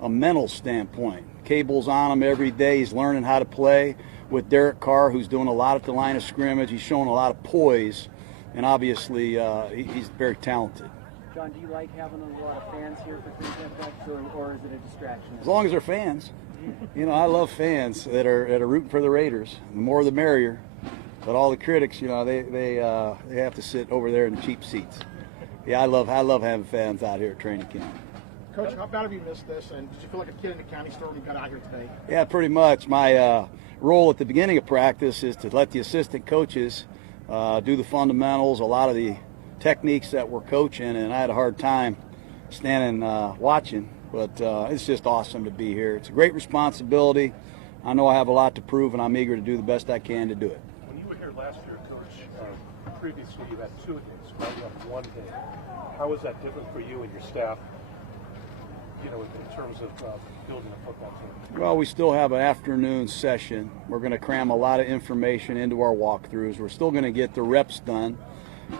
a mental standpoint. Cable's on him every day. He's learning how to play with Derek Carr, who's doing a lot at the line of scrimmage. He's showing a lot of poise, and obviously he's very talented. John, do you like having a lot of fans here for Training Camp Flex, or is it a distraction? As long as they're fans. You know, I love fans that are rooting for the Raiders. The more the merrier. But all the critics, you know, they have to sit over there in the cheap seats. Yeah, I love having fans out here at training camp. Coach, how bad have you missed this? And did you feel like a kid in the county store when you got out here today? Yeah, pretty much. My role at the beginning of practice is to let the assistant coaches do the fundamentals, a lot of the techniques that we're coaching, and I had a hard time standing watching. But it's just awesome to be here. It's a great responsibility. I know I have a lot to prove, and I'm eager to do the best I can to do it. When you were here last year, Coach, previously you had 2 days, now you have 1 day. How was that different for you and your staff, you know, in terms of building a football team? Well, we still have an afternoon session. We're going to cram a lot of information into our walkthroughs. We're still going to get the reps done.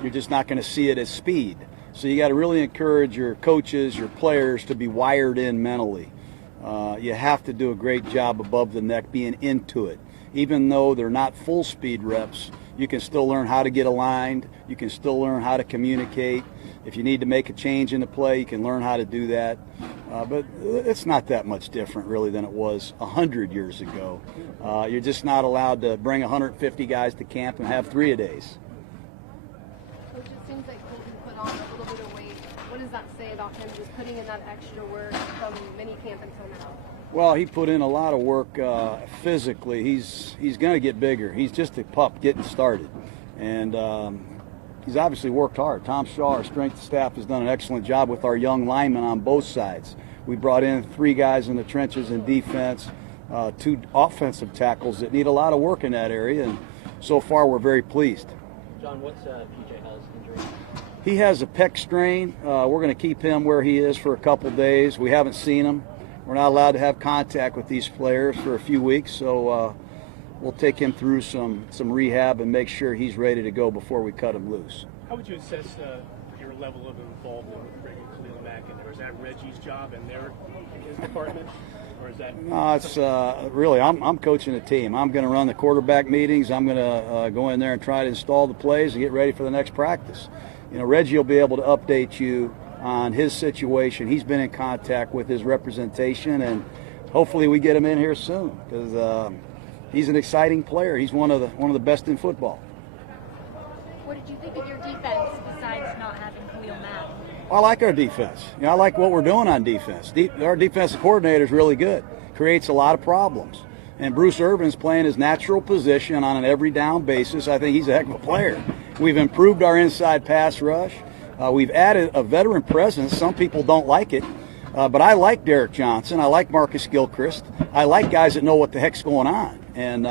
You're just not going to see it as speed. So you got to really encourage your coaches, your players to be wired in mentally. You have to do a great job above the neck being into it. Even though they're not full speed reps, you can still learn how to get aligned. You can still learn how to communicate. If you need to make a change in the play, you can learn how to do that. But it's not that much different, really, than it was 100 years ago. You're just not allowed to bring 150 guys to camp and have 3-a-days. Coach, it seems like Colton put on a little bit of weight. What does that say about him just putting in that extra work from minicamp until now? Well, he put in a lot of work physically. He's going to get bigger. He's just a pup getting started. And he's obviously worked hard. Tom Shaw, our strength staff, has done an excellent job with our young linemen on both sides. We brought in 3 guys in the trenches in defense, 2 offensive tackles that need a lot of work in that area, and so far we're very pleased. John, what's PJ Hall's injury? He has a pec strain. We're going to keep him where he is for a couple days. We haven't seen him. We're not allowed to have contact with these players for a few weeks, so we'll take him through some rehab and make sure he's ready to go before we cut him loose. How would you assess your level of involvement with bringing Khalil Mack in there? Is that Reggie's job and his department, or is that? No, it's really I'm coaching the team. I'm going to run the quarterback meetings. I'm going to go in there and try to install the plays and get ready for the next practice. You know, Reggie will be able to update you on his situation. He's been in contact with his representation, and hopefully we get him in here soon because he's an exciting player. He's one of the best in football. What did you think of your defense besides not having Khalil Mack? I like our defense. You know, I like what we're doing on defense. Our defensive coordinator is really good. Creates a lot of problems. And Bruce Irvin's playing his natural position on an every down basis. I think he's a heck of a player. We've improved our inside pass rush. We've added a veteran presence. Some people don't like it. But I like Derek Johnson. I like Marcus Gilchrist. I like guys that know what the heck's going on. And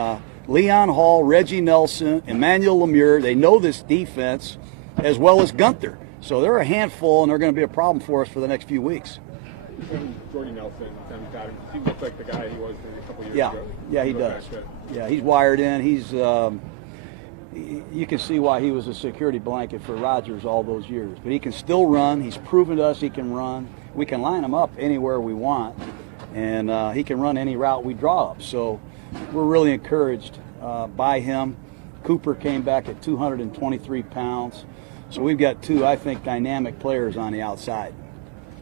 Leon Hall, Reggie Nelson, Emmanuel Lemure, they know this defense as well as Gunther. So they're a handful, and they're going to be a problem for us for the next few weeks. Jordy Nelson, he looks like the guy he was a couple years ago. Yeah, he does. Yeah, he's wired in. He's you can see why he was a security blanket for Rodgers all those years. But he can still run. He's proven to us he can run. We can line him up anywhere we want, and he can run any route we draw up. So we're really encouraged by him. Cooper came back at 223 pounds. So we've got 2, I think, dynamic players on the outside.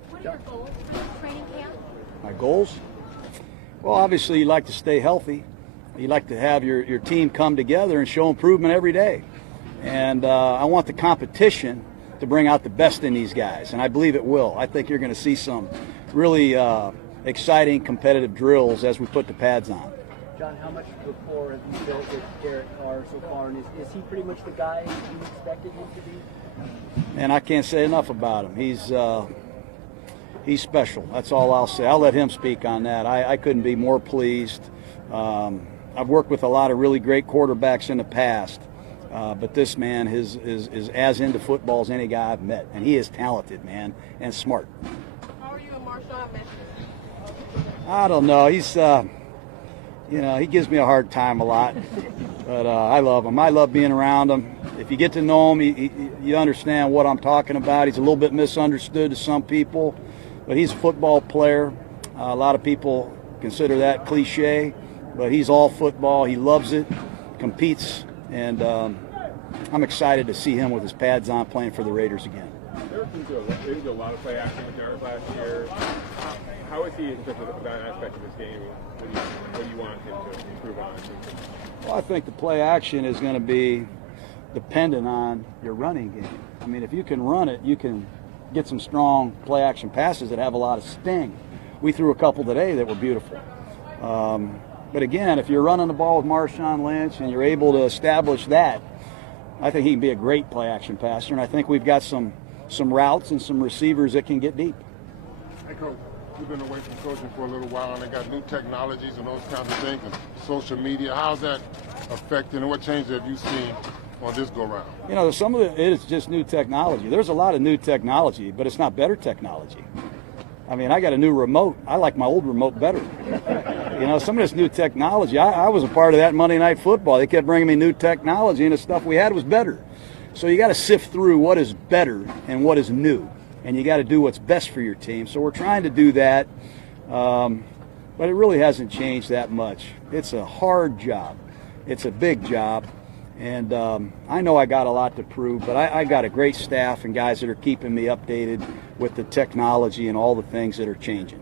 What are your goals for training camp? My goals? Well, obviously, you'd like to stay healthy. You'd like to have your team come together and show improvement every day. And I want the competition to bring out the best in these guys, and I believe it will. I think you're going to see some really exciting competitive drills as we put the pads on. John, how much rapport have you built with Derek Carr so far, and is he pretty much the guy you expected him to be? And I can't say enough about him. He's special. That's all I'll say. I'll let him speak on that. I couldn't be more pleased. I've worked with a lot of really great quarterbacks in the past, but this man is as into football as any guy I've met, and he is talented, man, and smart. How are you and Marshawn Lynch? I don't know. He's he gives me a hard time a lot, but I love him. I love being around him. If you get to know him, you understand what I'm talking about. He's a little bit misunderstood to some people, but he's a football player. A lot of people consider that cliche, but he's all football. He loves it, competes, and I'm excited to see him with his pads on playing for the Raiders again. Derek did a lot of play action with Derek last year. How is he in terms of that aspect of his game? What do you want him to improve on? Well, I think the play action is going to be dependent on your running game. I mean, if you can run it, you can get some strong play action passes that have a lot of sting. We threw a couple today that were beautiful. But again, if you're running the ball with Marshawn Lynch and you're able to establish that, I think he can be a great play action passer, and I think we've got some routes and some receivers that can get deep. Hey, Coach, we've been away from coaching for a little while, and they got new technologies and those kinds of things, and social media. How's that affecting, and what changes have you seen on this go-round? You know, some of it is just new technology. There's a lot of new technology, but it's not better technology. I mean, I got a new remote. I like my old remote better. You know, some of this new technology, I was a part of that Monday Night Football. They kept bringing me new technology, and the stuff we had was better. So you got to sift through what is better and what is new, and you got to do what's best for your team. So we're trying to do that, but it really hasn't changed that much. It's a hard job. It's a big job, and I know I got a lot to prove, but I got a great staff and guys that are keeping me updated with the technology and all the things that are changing.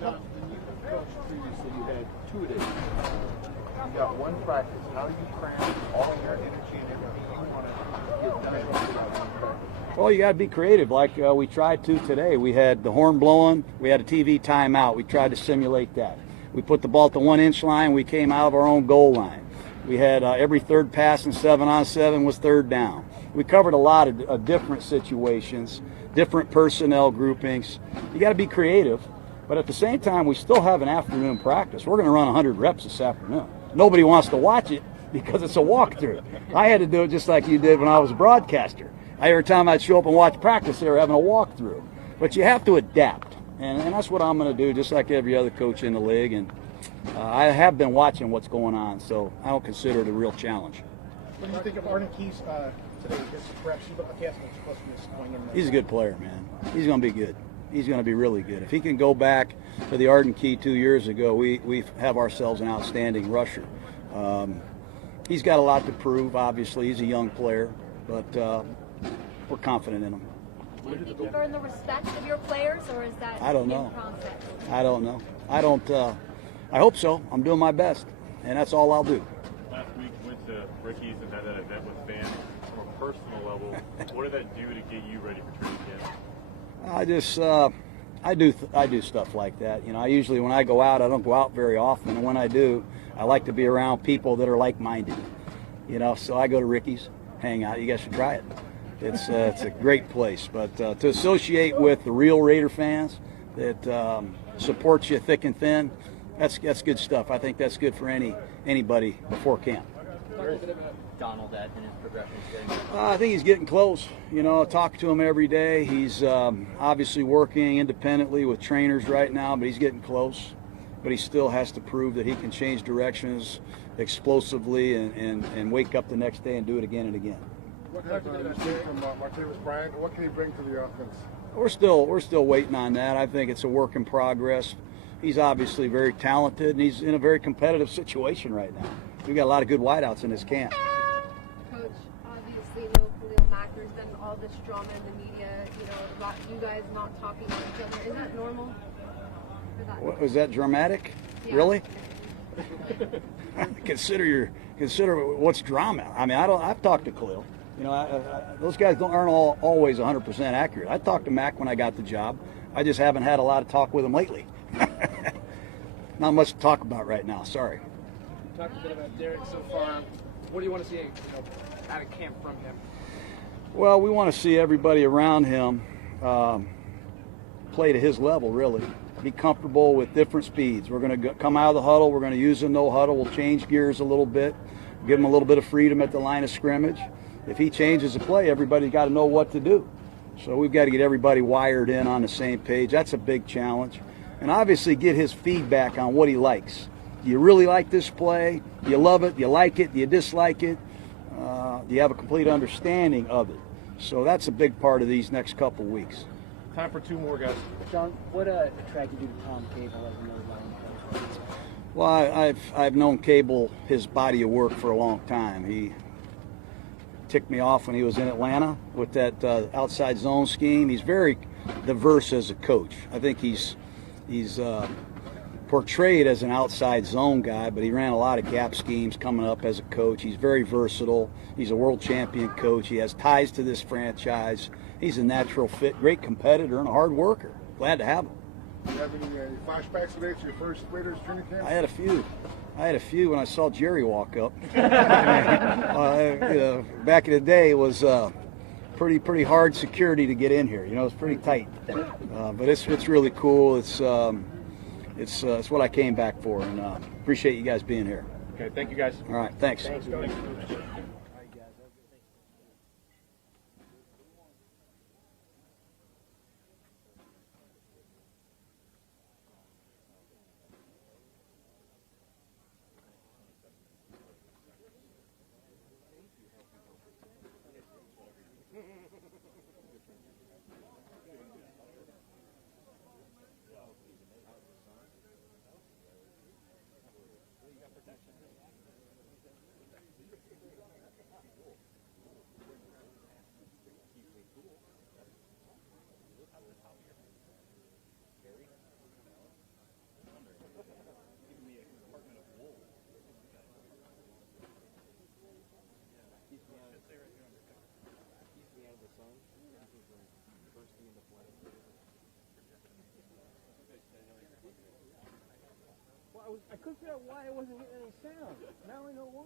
Jonathan, you coached previously. You had 2 days. You got 1 practice. How do you cram all your energy and everything you want to get done without 1 practice? Well, you got to be creative like we tried to today. We had the horn blowing. We had a TV timeout. We tried to simulate that. We put the ball at the 1-inch line. We came out of our own goal line. We had every third pass in 7-on-7 was third down. We covered a lot of different situations, different personnel groupings. You got to be creative, but at the same time, we still have an afternoon practice. We're going to run 100 reps this afternoon. Nobody wants to watch it because it's a walkthrough. I had to do it just like you did when I was a broadcaster. Every time I'd show up and watch practice, they were having a walkthrough. But you have to adapt, and that's what I'm going to do, just like every other coach in the league. And I have been watching what's going on, so I don't consider it a real challenge. What do you think of Arden Key's today? His perhaps McCaskill's supposed to be going in. He's a good player, man. He's going to be good. He's going to be really good. If he can go back to the Arden Key 2 years ago, we have ourselves an outstanding rusher. He's got a lot to prove, obviously. He's a young player, but we're confident in him. Do you think you've earned the respect of your players, or is that I don't in know. process? I don't know. I hope so. I'm doing my best, and that's all I'll do. Last week you went to Ricky's and had that event with fans. From a personal level, what did that do to get you ready for training camp? I do stuff like that. You know, I usually, when I go out, I don't go out very often, and when I do, I like to be around people that are like-minded. You know, so I go to Ricky's, hang out. You guys should try it. It's a great place. But to associate with the real Raider fans that supports you thick and thin, that's good stuff. I think that's good for anybody before camp. Where's Donald at in his progression? I think he's getting close. You know, I talk to him every day. He's obviously working independently with trainers right now, but he's getting close. But he still has to prove that he can change directions explosively and wake up the next day and do it again and again. What have you seen from Martavis Bryant? What can he bring to the offense? We're still waiting on that. I think it's a work in progress. He's obviously very talented, and he's in a very competitive situation right now. We've got a lot of good wideouts in this camp. Coach, obviously, Khalil Mack, there's been all this drama in the media, you know, about you guys not talking to each other. Is that normal? Was that dramatic? Yeah. Really? Consider what's drama. I mean, I've talked to Khalil. You know, those guys aren't always 100% accurate. I talked to Mac when I got the job. I just haven't had a lot of talk with him lately. Not much to talk about right now. Sorry. Talked a bit about Derek so far. What do you want to see out of camp from him? Well, we want to see everybody around him play to his level, really. Be comfortable with different speeds. We're going to come out of the huddle. We're going to use the no huddle. We'll change gears a little bit, give him a little bit of freedom at the line of scrimmage. If he changes the play, everybody's got to know what to do. So we've got to get everybody wired in on the same page. That's a big challenge. And obviously get his feedback on what he likes. Do you really like this play? Do you love it? Do you like it? Do you dislike it? Do you have a complete understanding of it? So that's a big part of these next couple weeks. Time for two more, guys. John, what attracted you to Tom Cable as an O-line coach? Well, I've known Cable, his body of work, for a long time. He ticked me off when he was in Atlanta with that outside zone scheme. He's very diverse as a coach. I think he's portrayed as an outside zone guy, but he ran a lot of gap schemes coming up as a coach. He's very versatile. He's a world champion coach. He has ties to this franchise. He's a natural fit, great competitor, and a hard worker. Glad to have him. Do you have any flashbacks today to your first Raiders training camp? I had a few. When I saw Jerry walk up. Back in the day, it was pretty hard security to get in here. You know, it's pretty tight. But it's really cool. It's what I came back for, and appreciate you guys being here. Okay, thank you guys. All right, thanks. Thanks. I couldn't figure out why I wasn't getting any sound. Now I know why.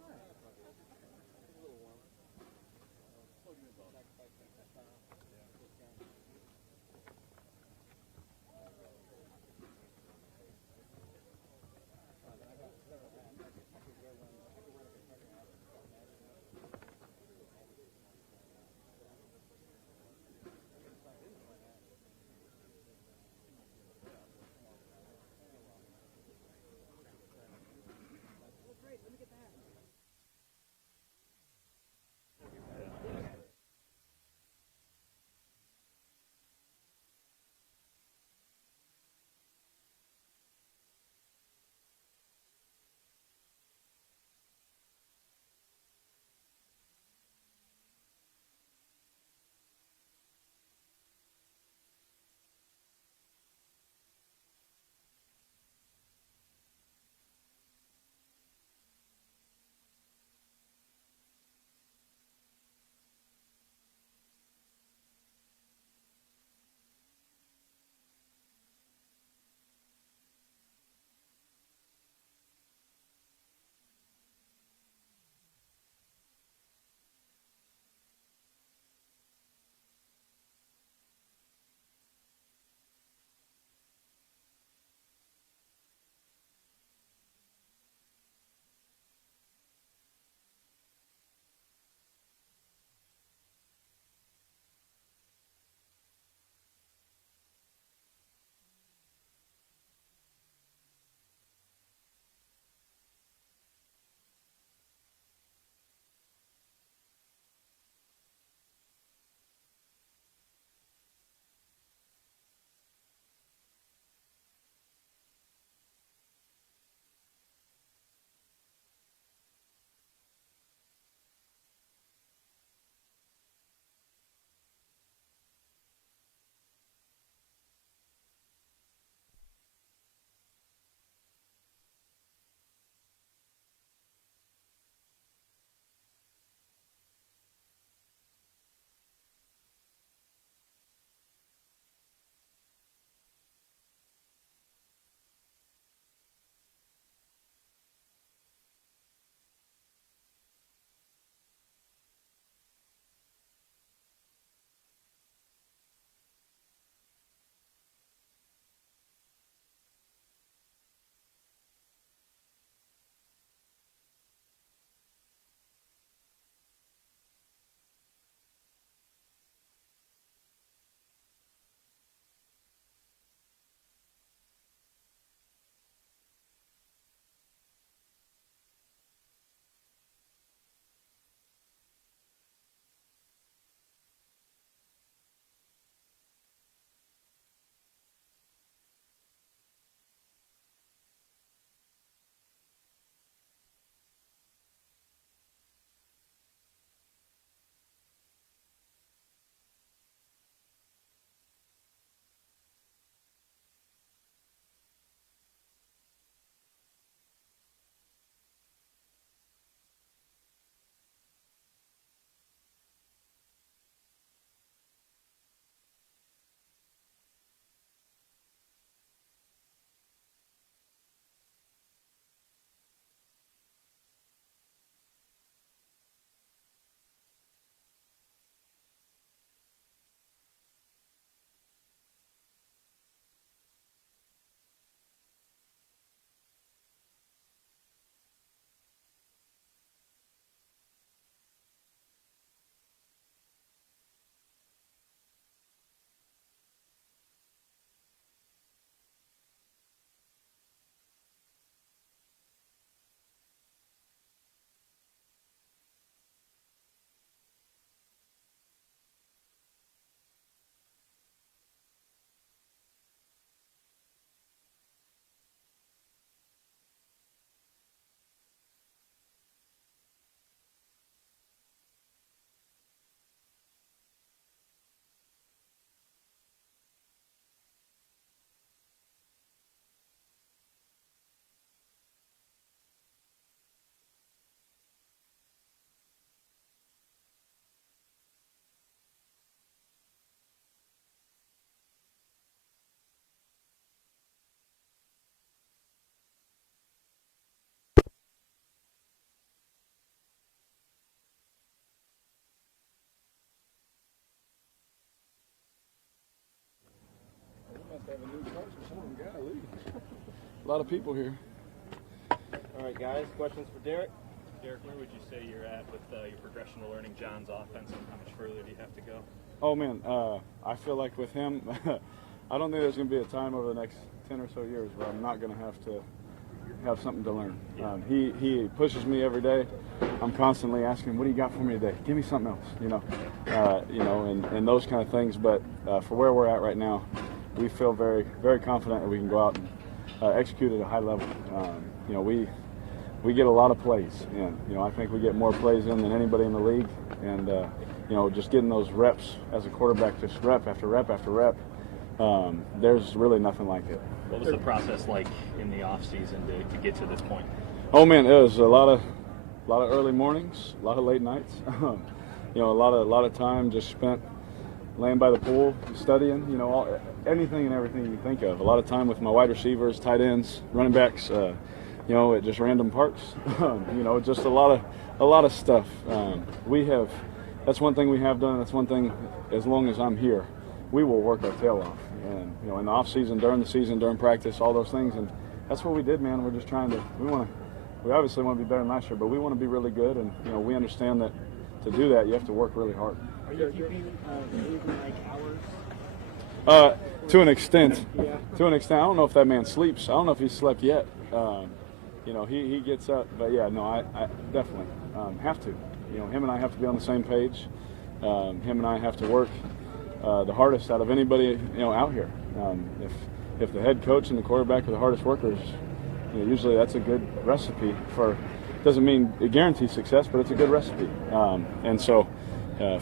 A lot of people here. All right, guys, questions for Derek? Derek, where would you say you're at with your progression to learning John's offense, and how much further do you have to go? Oh, man, I feel like with him, I don't think there's going to be a time over the next 10 or so years where I'm not going to have something to learn. He pushes me every day. I'm constantly asking, what do you got for me today? Give me something else, and those kind of things. But for where we're at right now, we feel very, very confident that we can go out and execute at a high level. We get a lot of plays, and I think we get more plays in than anybody in the league. And just getting those reps as a quarterback, just rep after rep after rep. There's really nothing like it. What was the process like in the off season to get to this point? Oh man, it was a lot of early mornings, a lot of late nights. A lot of time just spent laying by the pool, studying. Anything and everything you can think of. A lot of time with my wide receivers, tight ends, running backs. At just random parks. Just a lot of stuff. That's one thing we have done. That's one thing. As long as I'm here, we will work our tail off. And in the off season, during the season, during practice, all those things. And that's what we did, man. We're just trying to. We obviously want to be better than last year, but we want to be really good. And we understand that to do that, you have to work really hard. Are you keeping anything like hours? To an extent. Yeah. To an extent. I don't know if that man sleeps. I don't know if he's slept yet. He gets up, but yeah, no, I definitely have to. Him and I have to be on the same page. Him and I have to work the hardest out of anybody, out here. If the head coach and the quarterback are the hardest workers, usually that's a good recipe for. Doesn't mean it guarantees success, but it's a good recipe. And so,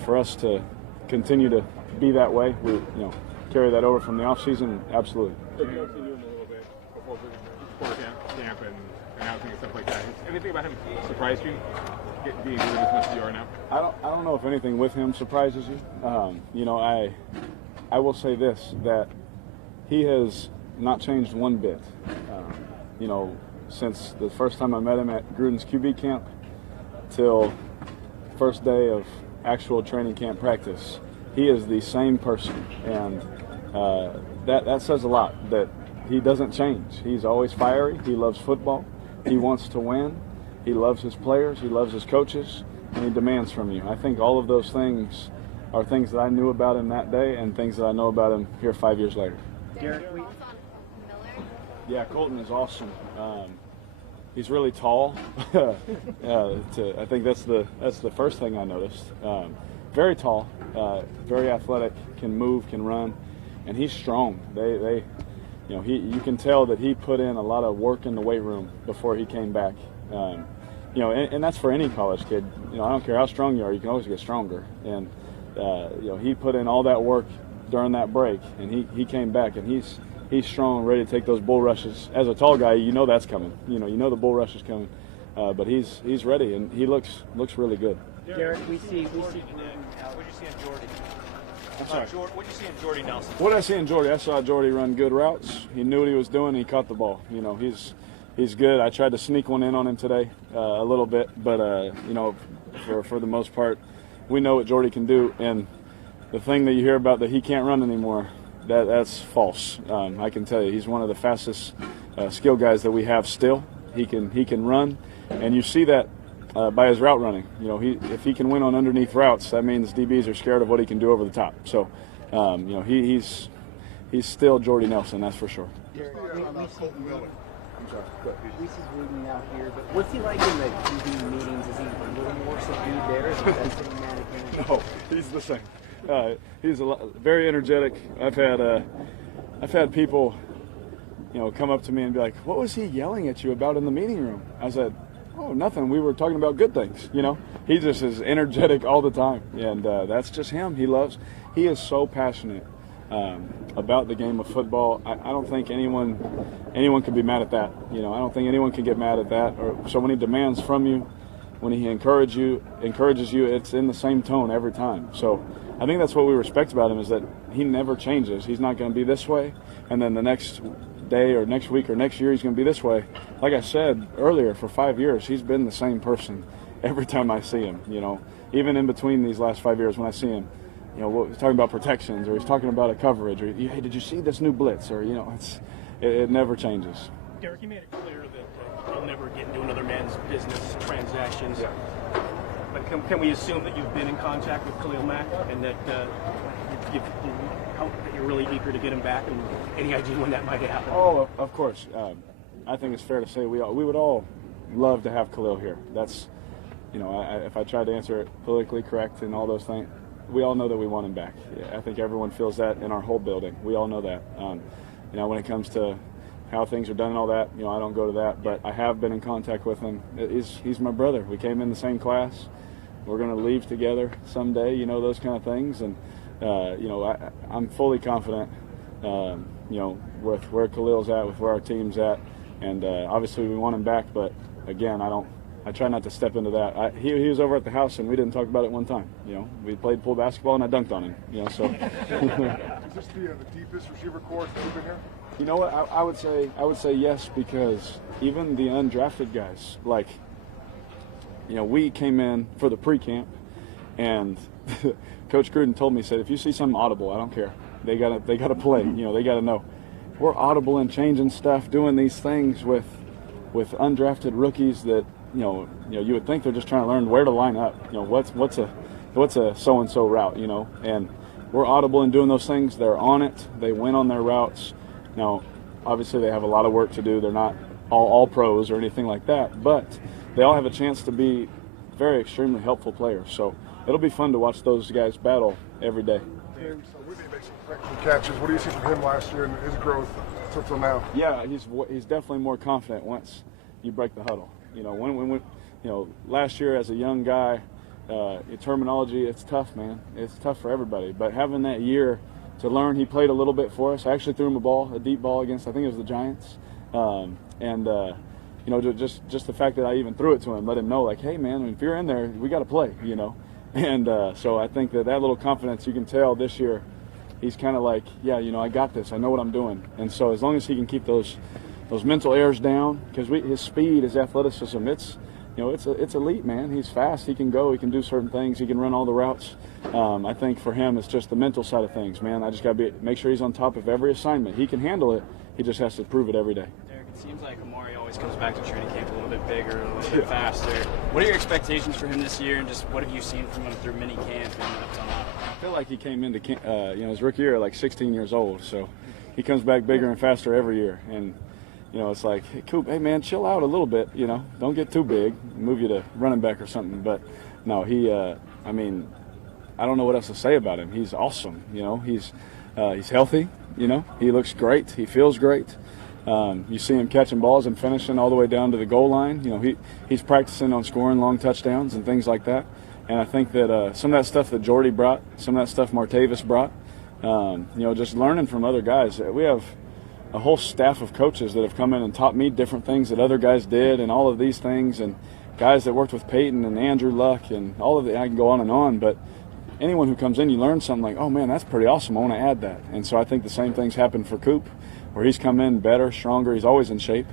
for us to continue to be that way, we carry that over from the off season, absolutely. So you also knew him a little bit before camp and announcing and stuff like that. Has anything about him surprised you, being really as much as you are now? I don't know if anything with him surprises you. I will say this, that he has not changed one bit. Since the first time I met him at Gruden's QB camp till first day of actual training camp practice, he is the same person, and that says a lot, that he doesn't change. He's always fiery. He loves football. He wants to win. He loves his players. He loves his coaches, and he demands from you. I think all of those things are things that I knew about him that day and things that I know about him here 5 years later. Derek, Yeah, Colton is awesome. He's really tall. I think that's the first thing I noticed. Very tall, very athletic, can move, can run, and he's strong. You can tell that he put in a lot of work in the weight room before he came back. And that's for any college kid. I don't care how strong you are, you can always get stronger. And he put in all that work during that break, and he came back, and he's strong, ready to take those bull rushes. As a tall guy, that's coming. You know the bull rush is coming, but he's ready, and he looks really good. Derek, we see. What did you see in Jordy? What did you see in Jordy Nelson? What did I see in Jordy? I saw Jordy run good routes. He knew what he was doing. He caught the ball. He's good. I tried to sneak one in on him today a little bit, but for the most part, we know what Jordy can do. And the thing that you hear about that he can't run anymore, that's false. I can tell you, he's one of the fastest skill guys that we have still. He can run, and you see that by his route running. If he can win on underneath routes, that means DBs are scared of what he can do over the top. So, he's still Jordy Nelson, that's for sure. Derek, Reese is reading out here, but what's he like in the QB meetings? Is he a little more subdued there? Is he cinematic? No, he's the same. He's very energetic. I've had people, come up to me and be like, "What was he yelling at you about in the meeting room?" I said, "Oh, nothing. We were talking about good things." He just is energetic all the time, and that's just him. He is so passionate about the game of football. I don't think anyone can be mad at that. I don't think anyone can get mad at that. So when he demands from you, when he encourages you, it's in the same tone every time. So I think that's what we respect about him, is that he never changes. He's not going to be this way, and then the next day or next week or next year he's going to be this way. Like I said earlier, for 5 years he's been the same person every time I see him. Even in between these last 5 years when I see him, he's talking about protections, or he's talking about a coverage, or hey, did you see this new blitz, or it never changes. Derek, you made it clear that you'll never get into another man's business transactions. Yeah. But can we assume that you've been in contact with Khalil Mack and that you're really eager to get him back, and any idea when that might happen? Oh, of course. I think it's fair to say we would all love to have Khalil here. That's, if I tried to answer it politically correct and all those things, we all know that we want him back. Yeah, I think everyone feels that in our whole building. We all know that. When it comes to how things are done and all that, I don't go to that, but I have been in contact with him. He's my brother. We came in the same class. We're going to leave together someday, those kind of things. And, I'm fully confident, with where Khalil's at, with where our team's at. And obviously we want him back, but again, I try not to step into that. He was over at the house and we didn't talk about it one time. We played pool basketball and I dunked on him. So. Is this the deepest receiver corps that's been here? You know what? I would say yes, because even the undrafted guys, like, we came in for the pre-camp, and Coach Gruden told me, he said, if you see something audible, I don't care. They gotta play. They gotta know. We're audible and changing stuff, doing these things with undrafted rookies that you would think they're just trying to learn where to line up. What's a so and so route. And we're audible in doing those things. They're on it. They win on their routes. Now, obviously, they have a lot of work to do. They're not all pros or anything like that, but they all have a chance to be very extremely helpful players. So it'll be fun to watch those guys battle every day. James, Whitney makes some catches. What do you see from him last year and his growth until now? Yeah, he's definitely more confident once you break the huddle. Last year as a young guy, terminology, it's tough, man. It's tough for everybody. But having that year to learn, he played a little bit for us. I actually threw him a deep ball against, I think it was the Giants. Just the fact that I even threw it to him, let him know, like, hey, man, if you're in there, we got to play, And so I think that little confidence, you can tell this year, he's kind of like, yeah, I got this. I know what I'm doing. And so as long as he can keep those mental errors down, because his speed, his athleticism, it's elite, man. He's fast. He can go. He can do certain things. He can run all the routes. I think for him, it's just the mental side of things, man. I just got to make sure he's on top of every assignment. He can handle it. He just has to prove it every day. Derek, it seems like Amari always comes back to training camp a little bit bigger, a little bit faster. What are your expectations for him this year, and just what have you seen from him through mini camp and up to now? I feel like he came into camp, his rookie year like 16 years old, so he comes back bigger and faster every year. And it's like, hey, Coop, hey, man, chill out a little bit, don't get too big, move you to running back or something. But no, I don't know what else to say about him. He's awesome, he's healthy, he looks great, he feels great. You see him catching balls and finishing all the way down to the goal line. He's practicing on scoring long touchdowns and things like that. And I think that some of that stuff that Jordy brought, some of that stuff Martavis brought, just learning from other guys. We have a whole staff of coaches that have come in and taught me different things that other guys did and all of these things, and guys that worked with Peyton and Andrew Luck and all of it. I can go on and on, but anyone who comes in, you learn something like, oh, man, that's pretty awesome. I want to add that. And so I think the same things happen for Coop, where he's come in better, stronger. He's always in shape.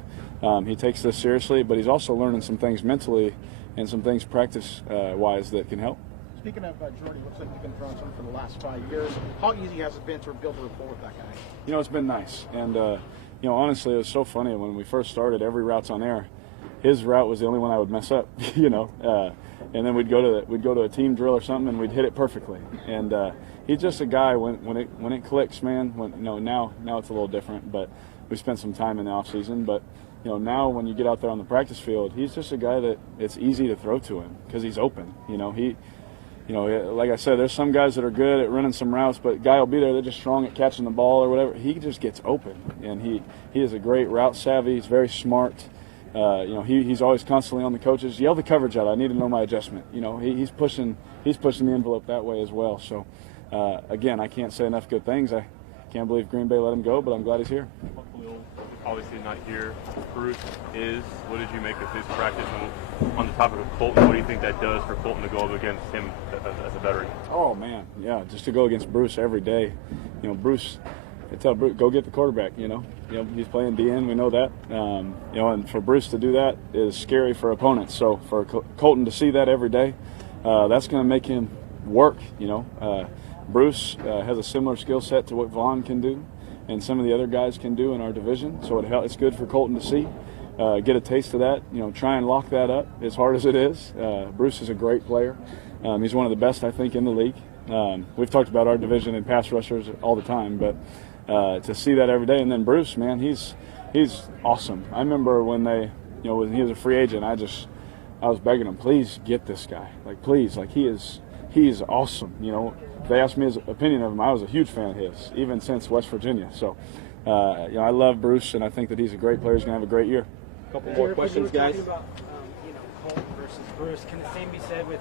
He takes this seriously, but he's also learning some things mentally and some things practice-wise that can help. Speaking of Jordy, looks like you've been throwing some for the last 5 years. How easy has it been to build a rapport with that guy? It's been nice. And, honestly, it was so funny. When we first started, every route's on air. His route was the only one I would mess up, and then we'd go to a team drill or something, and we'd hit it perfectly. And he's just a guy, when it clicks, man, now it's a little different, but we spent some time in the off season. But now when you get out there on the practice field, he's just a guy that it's easy to throw to him because he's open. Like I said, there's some guys that are good at running some routes, but guy will be there, they're just strong at catching the ball or whatever. He just gets open, and he is a great route savvy. He's very smart. He's always constantly on the coaches. Yell the coverage out. I need to know my adjustment. He's pushing the envelope that way as well. So again, I can't say enough good things. I can't believe Green Bay let him go, but I'm glad he's here. Obviously not here. Bruce is. What did you make of his practice? And on the topic of Colton, what do you think that does for Colton to go up against him as a veteran? Oh man, yeah, just to go against Bruce every day. Bruce, I tell Bruce, go get the quarterback. He's playing DN. We know that. And for Bruce to do that is scary for opponents. So for Colton to see that every day, that's going to make him work. Bruce has a similar skill set to what Vaughn can do. and some of the other guys can do in our division. So it's good for Colton to see, get a taste of that. Try and lock that up as hard as it is. Bruce is a great player. He's one of the best, I think, in the league. We've talked about our division and pass rushers all the time, but to see that every day, and then Bruce, man, he's awesome. I remember when when he was a free agent, I was begging him, please get this guy, please, he's awesome. If they asked me his opinion of him, I was a huge fan of his, even since West Virginia. So, I love Bruce, and I think that he's a great player. He's going to have a great year. A couple more questions, guys. About, Colt versus Bruce. Can the same be said with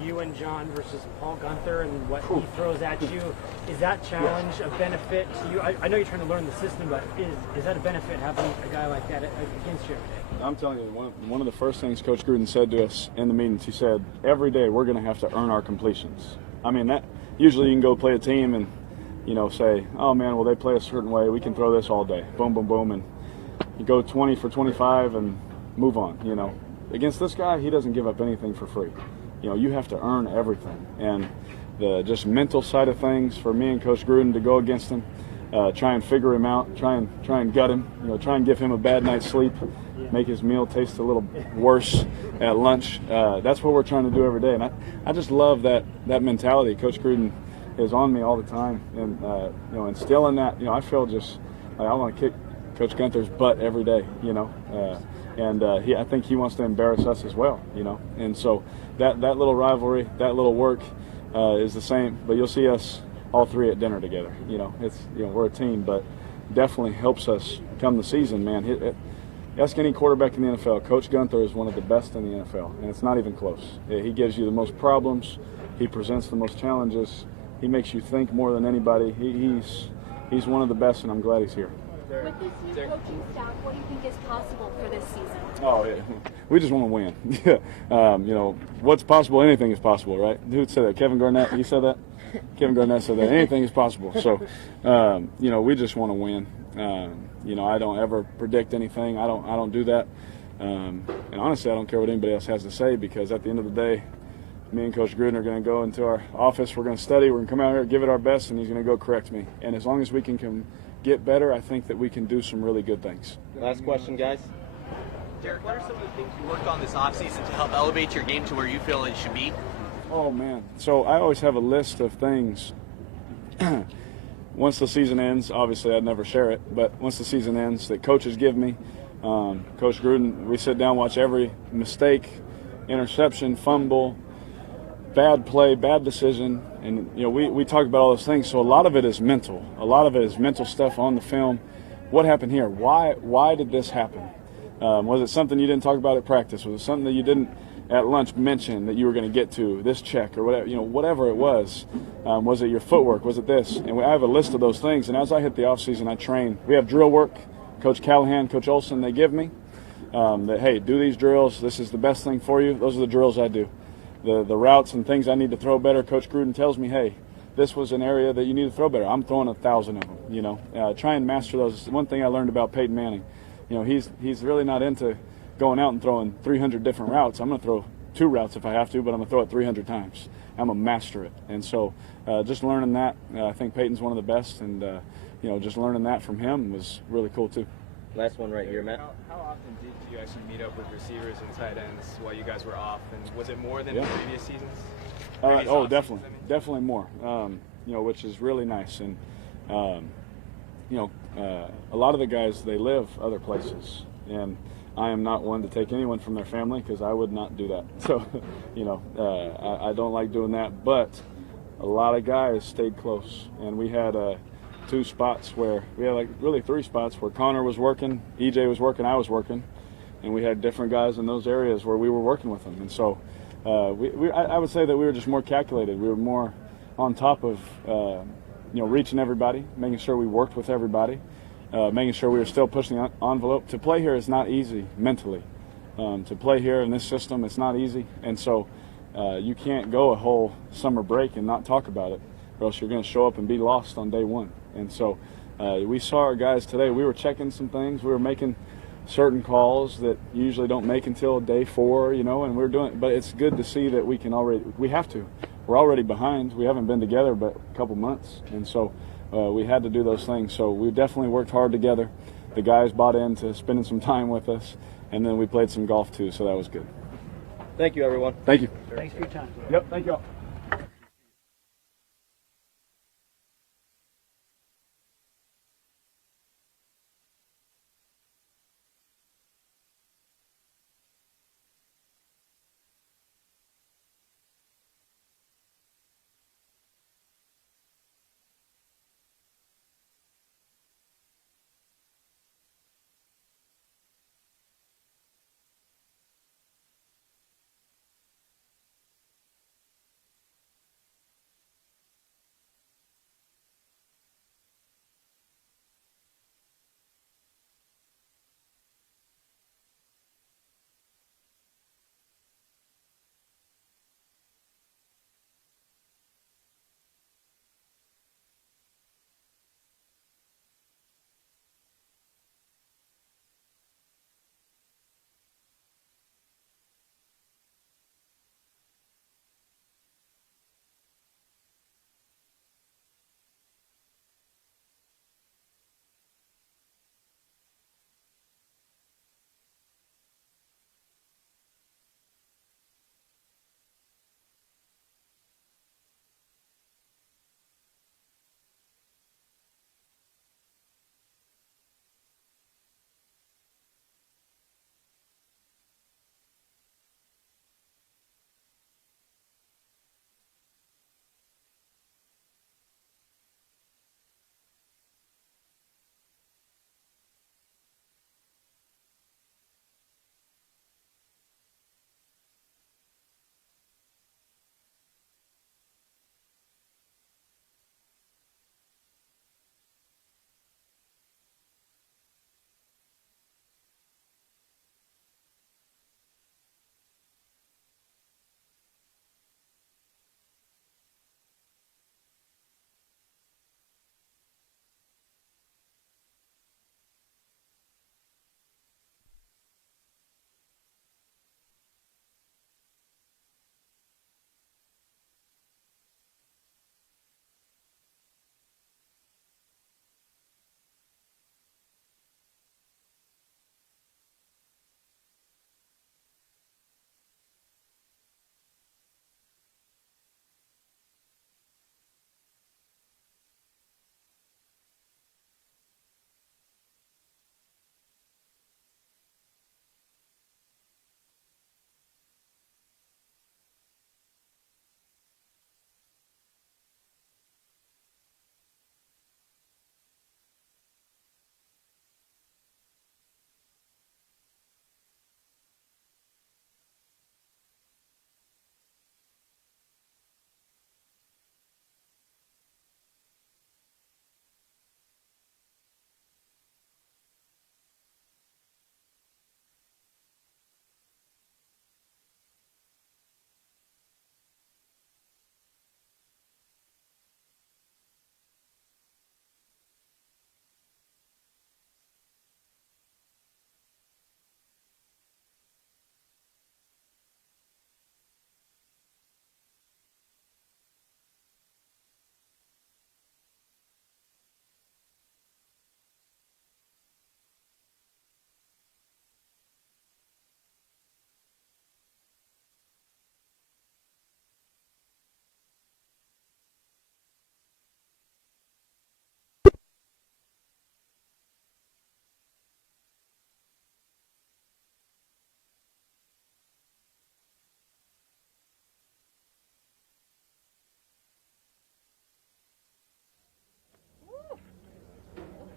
you and John versus Paul Gunther and what he throws at you? Is that challenge a benefit to you? I know you're trying to learn the system, but is that a benefit having a guy like that against you every day? I'm telling you, one of the first things Coach Gruden said to us in the meetings, he said, every day we're going to have to earn our completions. I mean, that usually you can go play a team and, say, oh, man, well, they play a certain way. We can throw this all day. Boom, boom, boom. And you go 20 for 25 and move on, Against this guy, he doesn't give up anything for free. You have to earn everything. And the just mental side of things for me and Coach Gruden to go against him, try and figure him out, try and gut him, try and give him a bad night's sleep, make his meal taste a little worse at lunch. That's what we're trying to do every day. And I just love that mentality. Coach Gruden is on me all the time. And, instilling that, I feel just like I want to kick Coach Gunther's butt every day, I think he wants to embarrass us as well, And so that little rivalry, that little work is the same. But you'll see us all three at dinner together. We're a team, but definitely helps us come the season, man. Ask any quarterback in the NFL. Coach Gunther is one of the best in the NFL, and it's not even close. He gives you the most problems. He presents the most challenges. He makes you think more than anybody. He's one of the best, and I'm glad he's here. With this new coaching staff, what do you think is possible for this season? Oh, yeah. We just want to win. What's possible, anything is possible, right? Who said that? Kevin Garnett, he said that? Kevin Garnett said that. Anything is possible. So, we just want to win. I don't ever predict anything. I don't do that. And honestly, I don't care what anybody else has to say, because at the end of the day, me and Coach Gruden are going to go into our office. We're going to study. We're going to come out here, give it our best, and he's going to go correct me. And as long as we can get better, I think that we can do some really good things. Last question, guys. Derek, what are some of the things you worked on this offseason to help elevate your game to where you feel it should be? Oh, man. So I always have a list of things. Once the season ends, obviously I'd never share it, but once the season ends, that coaches give me, Coach Gruden, we sit down, watch every mistake, interception, fumble, bad play, bad decision, and we talk about all those things. So a lot of it is mental. A lot of it is mental stuff on the film. What happened here? Why did this happen? Was it something you didn't talk about at practice? Was it something that you didn't at lunch mention that you were going to get to, this check or whatever, whatever it was? Was it your footwork? Was it this? And I have a list of those things. And as I hit the off season, I train. We have drill work. Coach Callahan, Coach Olson, they give me that, hey, do these drills. This is the best thing for you. Those are the drills I do. The routes and things I need to throw better, Coach Gruden tells me, hey, this was an area that you need to throw better. I'm throwing 1,000 of them, try and master those. One thing I learned about Peyton Manning, he's really not into going out and throwing 300 different routes. I'm going to throw 2 routes if I have to, but I'm going to throw it 300 times. I'm going to master it. And so just learning that, I think Peyton's one of the best, and just learning that from him was really cool too. Last one right here, Matt. How often did you actually meet up with receivers and tight ends while you guys were off? And was it more than previous seasons? Definitely more. Which is really nice. And a lot of the guys, they live other places, and I am not one to take anyone from their family, because I would not do that. So, I don't like doing that. But a lot of guys stayed close, and we had 2 spots where we had really 3 spots where Connor was working, EJ was working, I was working, and we had different guys in those areas where we were working with them. And so I would say that we were just more calculated. We were more on top of reaching everybody, making sure we worked with everybody, making sure we were still pushing the envelope. To play here is not easy mentally. To play here in this system, it's not easy. And so you can't go a whole summer break and not talk about it, or else you're going to show up and be lost on day one. And so we saw our guys today. We were checking some things. We were making certain calls that you usually don't make until day 4, and we're doing. But it's good to see that we have to. We're already behind. We haven't been together but a couple months, and so we had to do those things. So we definitely worked hard together. The guys bought into spending some time with us, and then we played some golf too, so that was good. Thank you, everyone. Thank you. Thanks for your time. Yep, thank you all.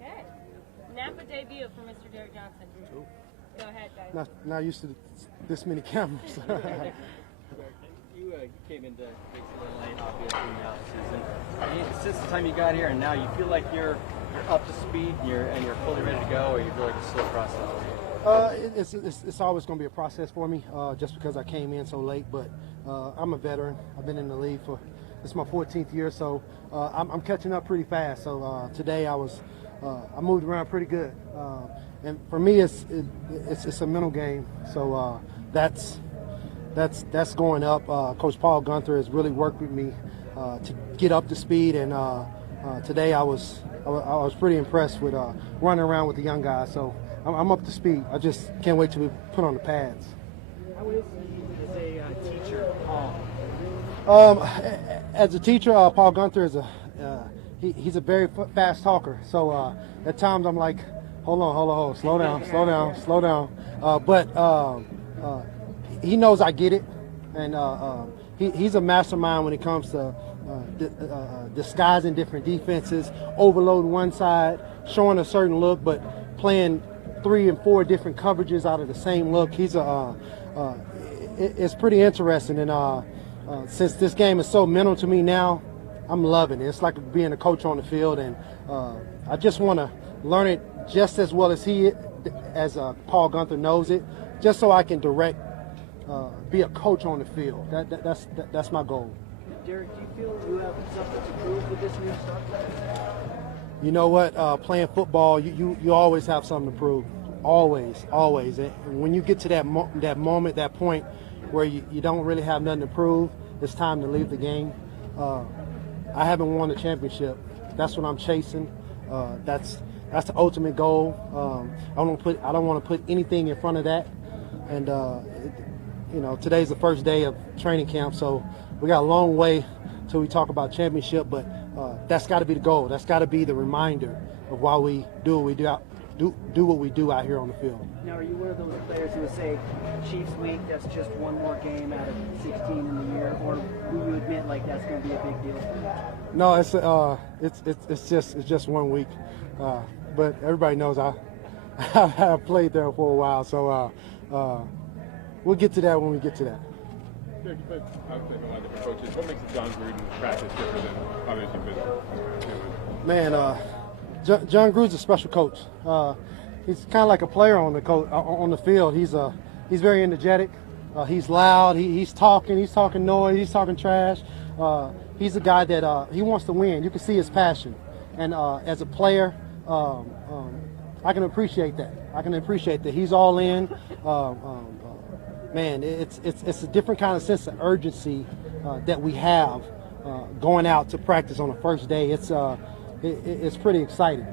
Okay. Napa debut for Mr. Derek Johnson. Go ahead, guys. Not used to this many cameras. You came into basically late, obviously, in the offseason. Since the time you got here and now, you feel like you're up to speed and you're fully ready to go, or you feel like it's still a process? It's always going to be a process for me, just because I came in so late. But I'm a veteran. I've been in the league for this is my 14th year, so I'm catching up pretty fast. So today I moved around pretty good, and for me it's a mental game. So that's going up. Coach Paul Gunther has really worked with me to get up to speed, and today I was pretty impressed with running around with the young guys. So I'm up to speed. I just can't wait to be put on the pads. How is he as a teacher, Paul? As a teacher, Paul Gunther is he's a very fast talker. So at times I'm like, hold on, slow down. But he knows I get it, and he's a mastermind when it comes to disguising different defenses, overloading one side, showing a certain look, but playing 3 and 4 different coverages out of the same look. It's pretty interesting, and since this game is so mental to me now, I'm loving it. It's like being a coach on the field, and I just want to learn it just as well as Paul Gunther knows it, just so I can be a coach on the field. That's my goal. Derek, do you feel you have something to prove with this new start? You know what? Playing football, you always have something to prove. Always. And when you get to that moment, that point where you don't really have nothing to prove, it's time to leave the game. I haven't won a championship. That's what I'm chasing. That's the ultimate goal. I don't want to put anything in front of that. And today's the first day of training camp, so we got a long way till we talk about championship. But that's got to be the goal. That's got to be the reminder of why we do what we do out here on the field. Now, are you one of those players who would say Chiefs week, that's just one more game out of 16 in the year, or will you admit like that's going to be a big deal for you? No, it's just 1 week, but everybody knows I have played there for a while, so we'll get to that when we get to that. Derek, you played obviously a lot of different coaches. What makes John Gruden practice different than others you've been doing? Man, John Gruden's a special coach. He's kind of like a player on the field. He's very energetic. He's loud. He's talking noise. He's talking trash. He's a guy that he wants to win. You can see his passion. And as a player, I can appreciate that. He's all in. Man, it's a different kind of sense of urgency that we have going out to practice on the first day. It's pretty exciting.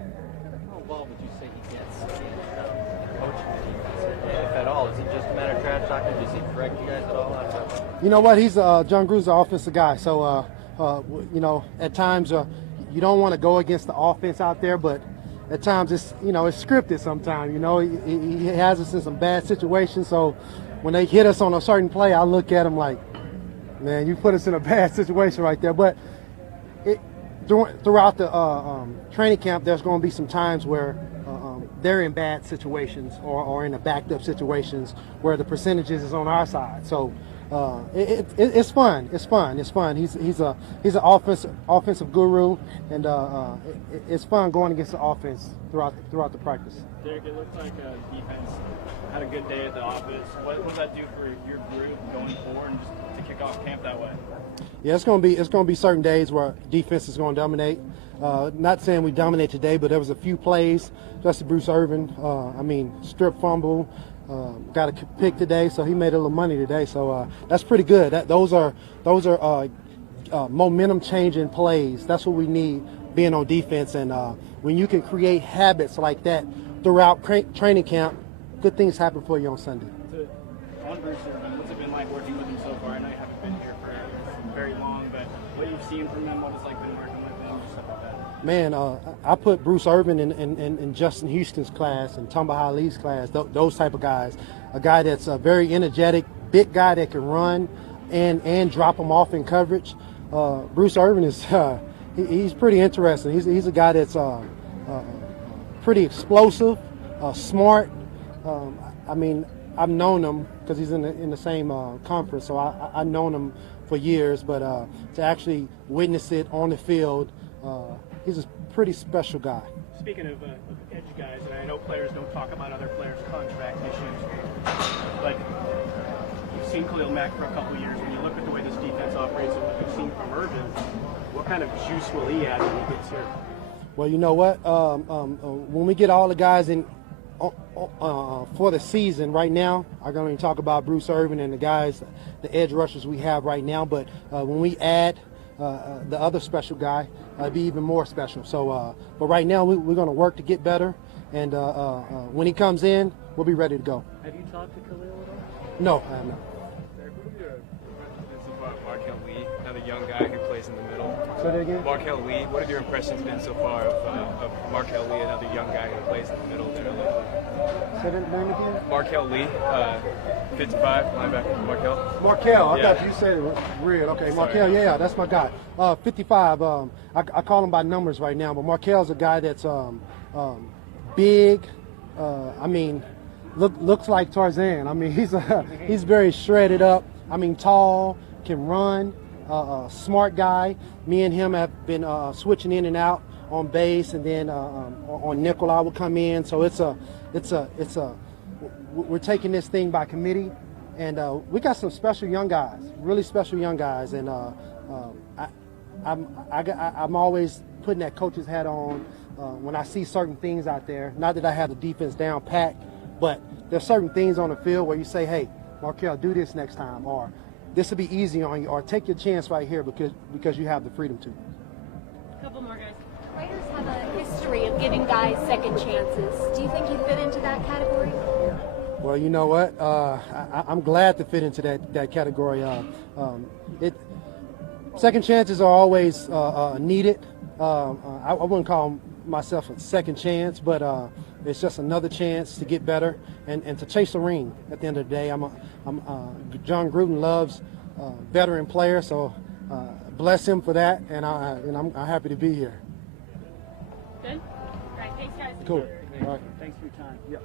How involved would you say he gets in coaching the defense, if at all? Is he just a matter of trash talking? Does he correct you guys at all? You know what? John Gruden's an offensive guy, so at times you don't want to go against the offense out there, but at times it's scripted. Sometimes he has us in some bad situations, so when they hit us on a certain play, I look at him like, man, you put us in a bad situation right there. But throughout the training camp, there's going to be some times where they're in bad situations or in a backed up situations where the percentages is on our side. So it's fun. It's fun. He's an offensive guru, and it's fun going against the offense throughout the practice. Derek, it looks like defense had a good day at the office. What does that do for your group going forward and just to kick off camp that way? Yeah, it's going to be certain days where defense is going to dominate. Not saying we dominate today, but there was a few plays, especially Bruce Irvin. Strip fumble, got a pick today, so he made a little money today. So that's pretty good. Those are momentum changing plays. That's what we need being on defense. And when you can create habits like that throughout training camp, good things happen for you on Sunday. On Bruce Irvin, what's it been like working with him so far? I know you haven't been here for very long, but what you've seen from him, what it's like been working with him, stuff like that. Man, I put Bruce Irvin in Justin Houston's class and Tumba Lee's class, those type of guys. A guy that's very energetic, big guy that can run and drop them off in coverage. Bruce Irvin is he's pretty interesting. He's a guy that's pretty explosive, smart. I've known him because he's in the same conference, so I've known him for years. But to actually witness it on the field, he's a pretty special guy. Speaking of edge guys, and I know players don't talk about other players' contract issues, but you've seen Khalil Mack for a couple of years. When you look at the way this defense operates and what you've seen from Irvin, what kind of juice will he add when he gets here? Well, you know what? When we get all the guys in for the season right now, I'm going to talk about Bruce Irvin and the guys, the edge rushers we have right now. But when we add the other special guy, it'd be even more special. So, but right now we're going to work to get better, and when he comes in, we'll be ready to go. Have you talked to Khalil at all? No, I have not. About Markel Lee, another young guy who plays in the middle. Say that again? Markel Lee, what have your impressions been so far of Markel Lee, another young guy who plays in the middle there? Say that name again? Markel Lee, 55, linebacker, Markel. Markel, I Yeah. thought you said it real. Okay, Sorry. Markel, yeah, that's my guy. 55. I call him by numbers right now, but Markel's a guy that's big. I mean, looks like Tarzan. I mean, he's very shredded up. I mean, tall, can run, smart guy. Me and him have been switching in and out on base, and then on nickel I would come in. So we're taking this thing by committee, and we got some special young guys, really special young guys, and I'm always putting that coach's hat on when I see certain things out there. Not that I have the defense down pat, but there's certain things on the field where you say, hey, Markel, do this next time, or this will be easy on you, or take your chance right here because you have the freedom to. A couple more guys. Raiders have a history of giving guys second chances. Do you think you fit into that category? Well, you know what? I'm glad to fit into that category. Second chances are always needed. I wouldn't call myself a second chance, but it's just another chance to get better and to chase a ring. At the end of the day, John Gruden loves veteran players, so bless him for that, and I'm happy to be here. Good? All right, thanks, guys. Cool. All right. Thanks for your time. Yep.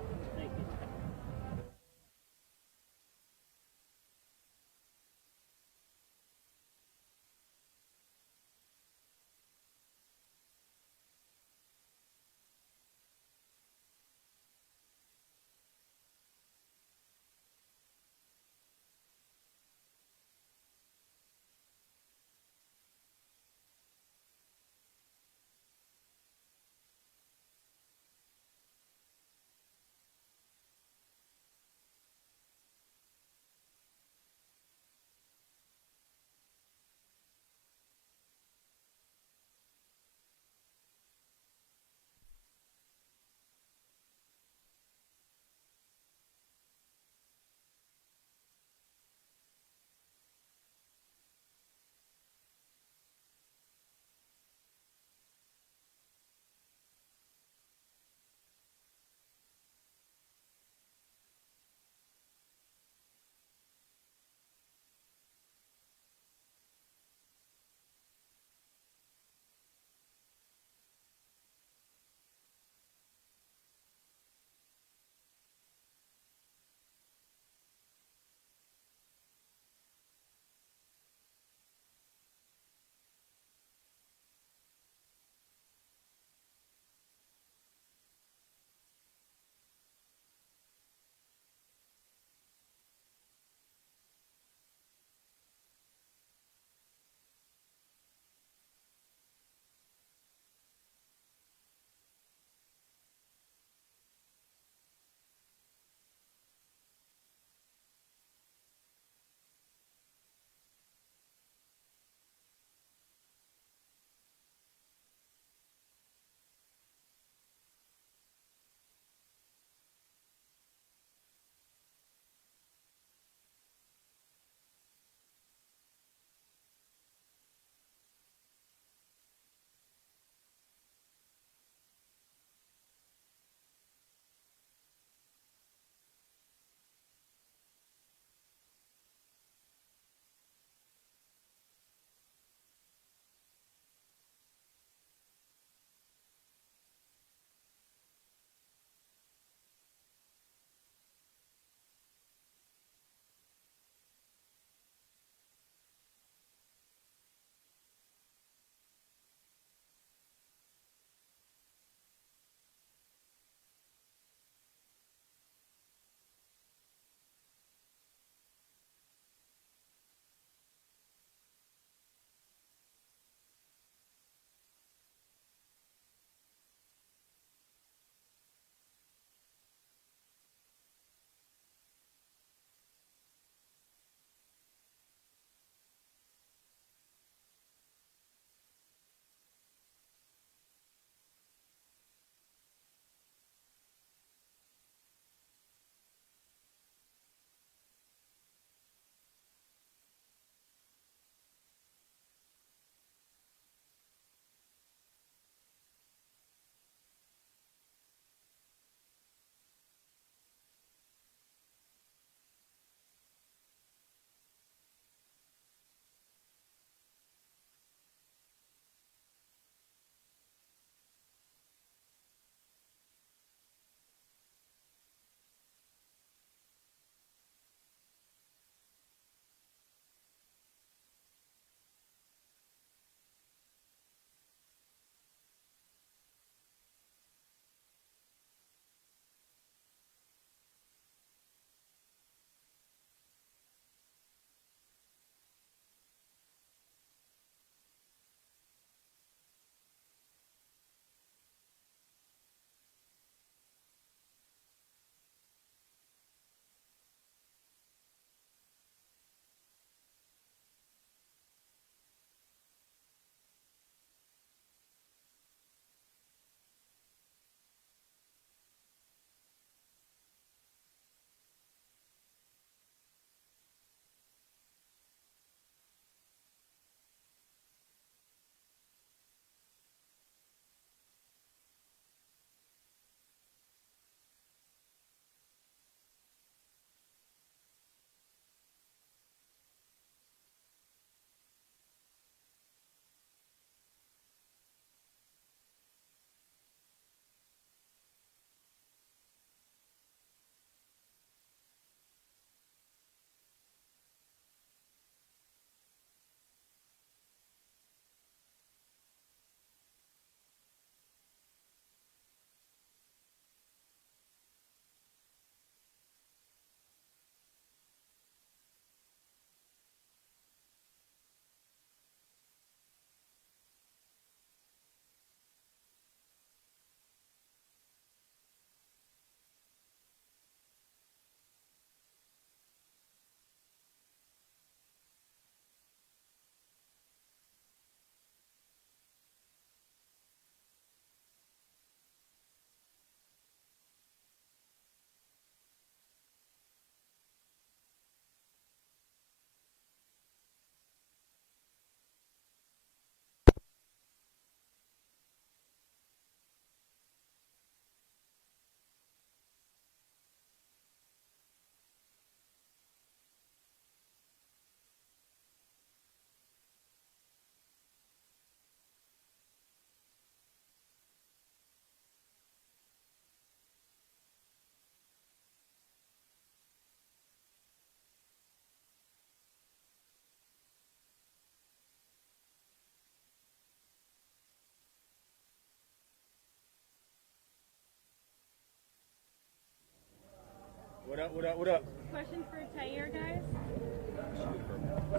What up, what up, what up? Question for Tyre, guys.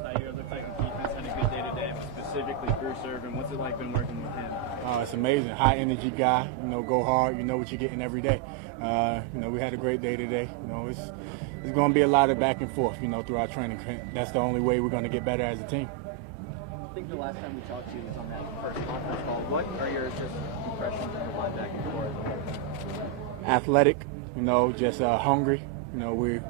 Tyre, looks like the defense had a good day today, specifically Bruce Irvin. What's it like been working with him? It's amazing. High energy guy. You know, go hard. You know what you're getting every day. You know, we had a great day today. You know, it's going to be a lot of back and forth. You know, through our training camp. That's the only way we're going to get better as a team. I think the last time we talked to you was on that first conference call. What are your just impressions of the line back and forth? Athletic. You know, just hungry. You know, we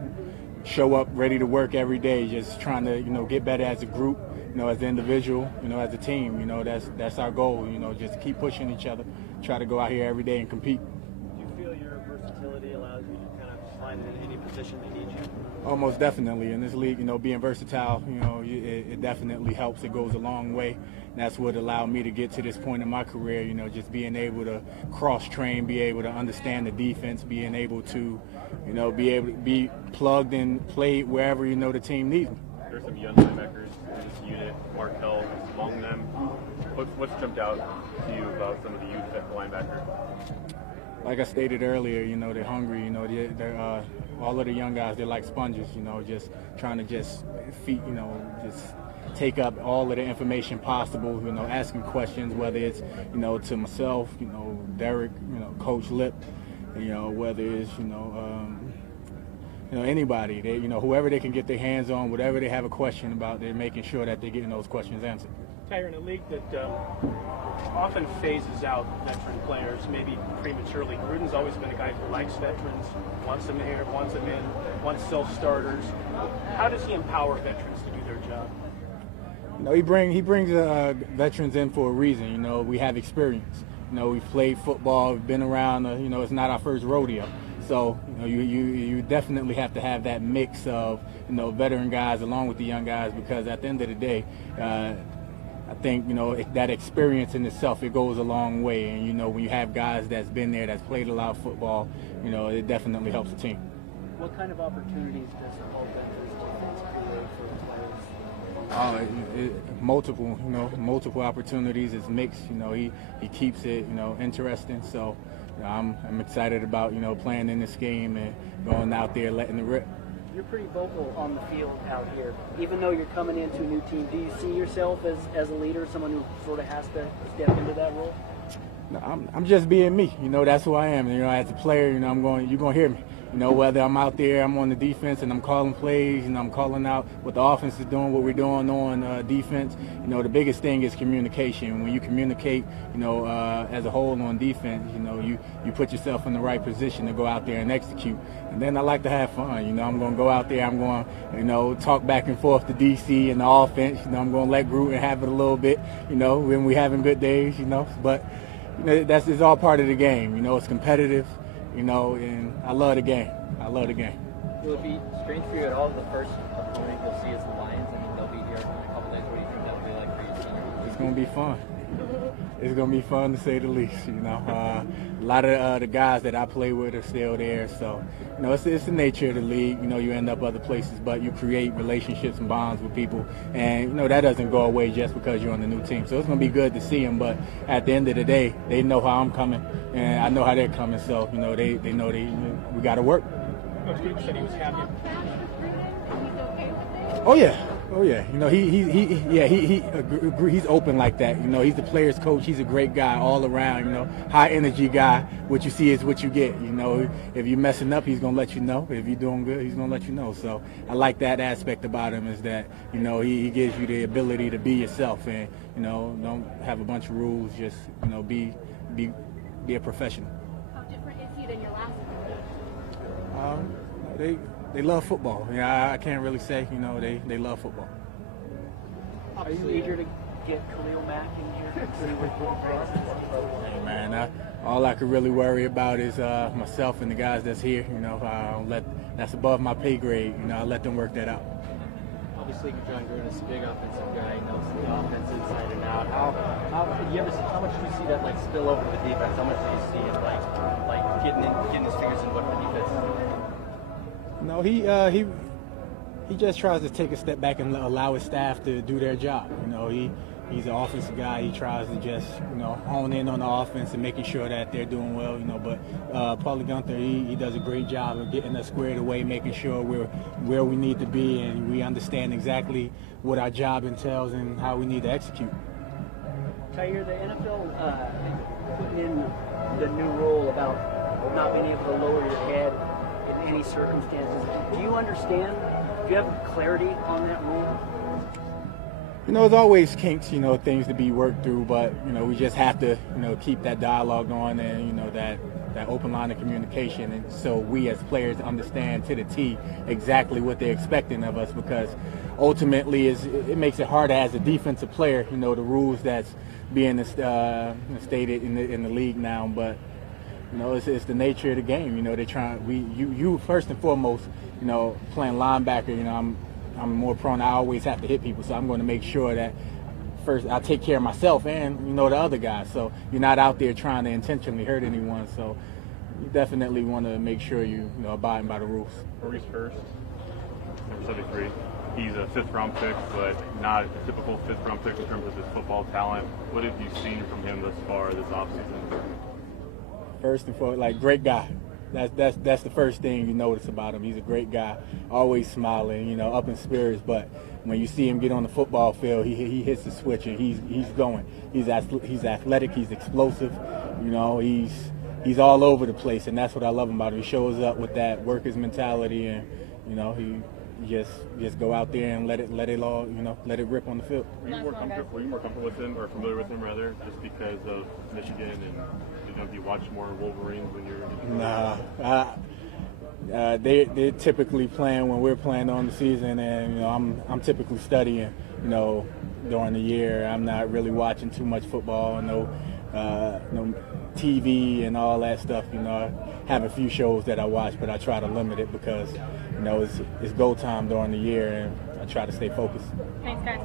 show up ready to work every day, just trying to, you know, get better as a group, you know, as an individual, you know, as a team. You know, that's our goal, you know, just keep pushing each other, try to go out here every day and compete. Do you feel your versatility allows you to kind of slide in any position they need you? Almost definitely. In this league, you know, being versatile, you know, it definitely helps. It goes a long way. And that's what allowed me to get to this point in my career, you know, just being able to cross-train, be able to understand the defense, being able to, you know, be able to be plugged and play wherever, you know, the team needs me. There's some young linebackers in this unit, Markel among them. What's jumped out to you about some of the youth at linebacker? Like I stated earlier, you know, they're hungry. You know, they're all of the young guys, they're like sponges. You know, just trying to just take up all of the information possible. You know, asking questions, whether it's, you know, to myself, you know, Derek, you know, Coach Lip, you know, whether it's, you know, anybody. They, you know, whoever they can get their hands on, whatever they have a question about, they're making sure that they're getting those questions answered. Tyre, in a league that often phases out veteran players, maybe prematurely, Gruden's always been a guy who likes veterans, wants them here, wants them in, wants self-starters. How does he empower veterans to do their job? You know, he brings veterans in for a reason. You know, we have experience. You know, we've played football, we've been around. You know, it's not our first rodeo. So, you know, you definitely have to have that mix of, you know, veteran guys along with the young guys, because at the end of the day, I think, you know, that experience in itself, it goes a long way. And, you know, when you have guys that's been there, that's played a lot of football, you know, it definitely helps the team. What kind of opportunities does the whole veterans defense create for the players? Multiple opportunities. It's mixed. You know, he keeps it, you know, interesting. So, you know, I'm excited about, you know, playing in this game and going out there letting it rip. You're pretty vocal on the field out here. Even though you're coming into a new team, do you see yourself as a leader, someone who sort of has to step into that role? No, I'm just being me. You know, that's who I am. You know, as a player, you know, you're going to hear me. You know, whether I'm out there, I'm on the defense and I'm calling plays, and I'm calling out what the offense is doing, what we're doing on defense. You know, the biggest thing is communication. When you communicate, you know, as a whole on defense, you know, you put yourself in the right position to go out there and execute. And then I like to have fun. You know, I'm going to go out there, I'm going to, you know, talk back and forth to DC and the offense. You know, I'm going to let Gruden have it a little bit, you know, when we're having good days, you know. But, you know, it's all part of the game. You know, it's competitive. You know, and I love the game. I love the game. Will it be strange for you at all the first opponent you'll see is the Lions? I mean, they'll be here in a couple days. What do you think that'll be like for you? It's going to be fun. It's going to be fun to say the least, you know. A lot of the guys that I play with are still there. So, you know, it's the nature of the league. You know, you end up other places, but you create relationships and bonds with people. And, you know, that doesn't go away just because you're on the new team. So it's going to be good to see them. But at the end of the day, they know how I'm coming, and I know how they're coming. So, you know, they know we got to work. Coach Gruden said he was happy. Oh yeah. You know, he's open like that. You know, he's the player's coach. He's a great guy all around. You know, high energy guy. What you see is what you get. You know, if you're messing up, he's gonna let you know. If you're doing good, he's gonna let you know. So I like that aspect about him, is that, you know, he gives you the ability to be yourself, and, you know, don't have a bunch of rules. Just, you know, be a professional. How different is he than your last They love football. Yeah, I can't really say. You know, they love football. Are you eager to get Khalil Mack in here? Hey man, all I could really worry about is myself and the guys that's here. You know, that's above my pay grade. You know, I let them work that out. Obviously, John Gruden is a big offensive guy. He knows the offense inside and out. How much do you see that like spill over to the defense? How much do you see it like getting his fingers in what the defense is doing? No, he just tries to take a step back and allow his staff to do their job. You know, He's an offensive guy. He tries to just, hone in on the offense and making sure that they're doing well, But Paulie Gunther, he does a great job of getting us squared away, making sure we're where we need to be and we understand exactly what our job entails and how we need to execute. Tyre, the NFL putting in the new rule about not being able to lower your head in any circumstances. Do you understand? Do you have clarity on that rule? There's always kinks, things to be worked through, but, we just have to, keep that dialogue going and, that open line of communication. And so we as players understand to the T exactly what they're expecting of us, because ultimately it makes it harder as a defensive player, the rules that's being stated in the league now. But, it's the nature of the game. They're trying, you first and foremost, playing linebacker, I'm more prone. I always have to hit people, so I'm going to make sure that first I take care of myself and the other guys. So you're not out there trying to intentionally hurt anyone. So you definitely want to make sure you abiding by the rules. Maurice Hurst, number 73. He's a fifth-round pick, but not a typical fifth-round pick in terms of his football talent. What have you seen from him thus far this offseason? First and foremost, great guy. That's the first thing you notice about him. He's a great guy, always smiling, up in spirits. But when you see him get on the football field, he hits the switch and he's going. He's athletic. He's explosive. He's all over the place, and that's what I love about him. He shows up with that workers mentality, and he just go out there and let it all let it rip on the field. Were you more comfortable with him, or familiar with him rather, just because of Michigan and you watch more Wolverines when you're in Detroit? Nah, they're typically playing when we're playing on the season, and I'm typically studying during the year. I'm not really watching too much football, no TV and all that stuff. I have a few shows that I watch, but I try to limit it because it's go time during the year, and I try to stay focused. Thanks, guys.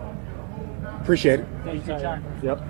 Appreciate it. Thank you, John. Yep.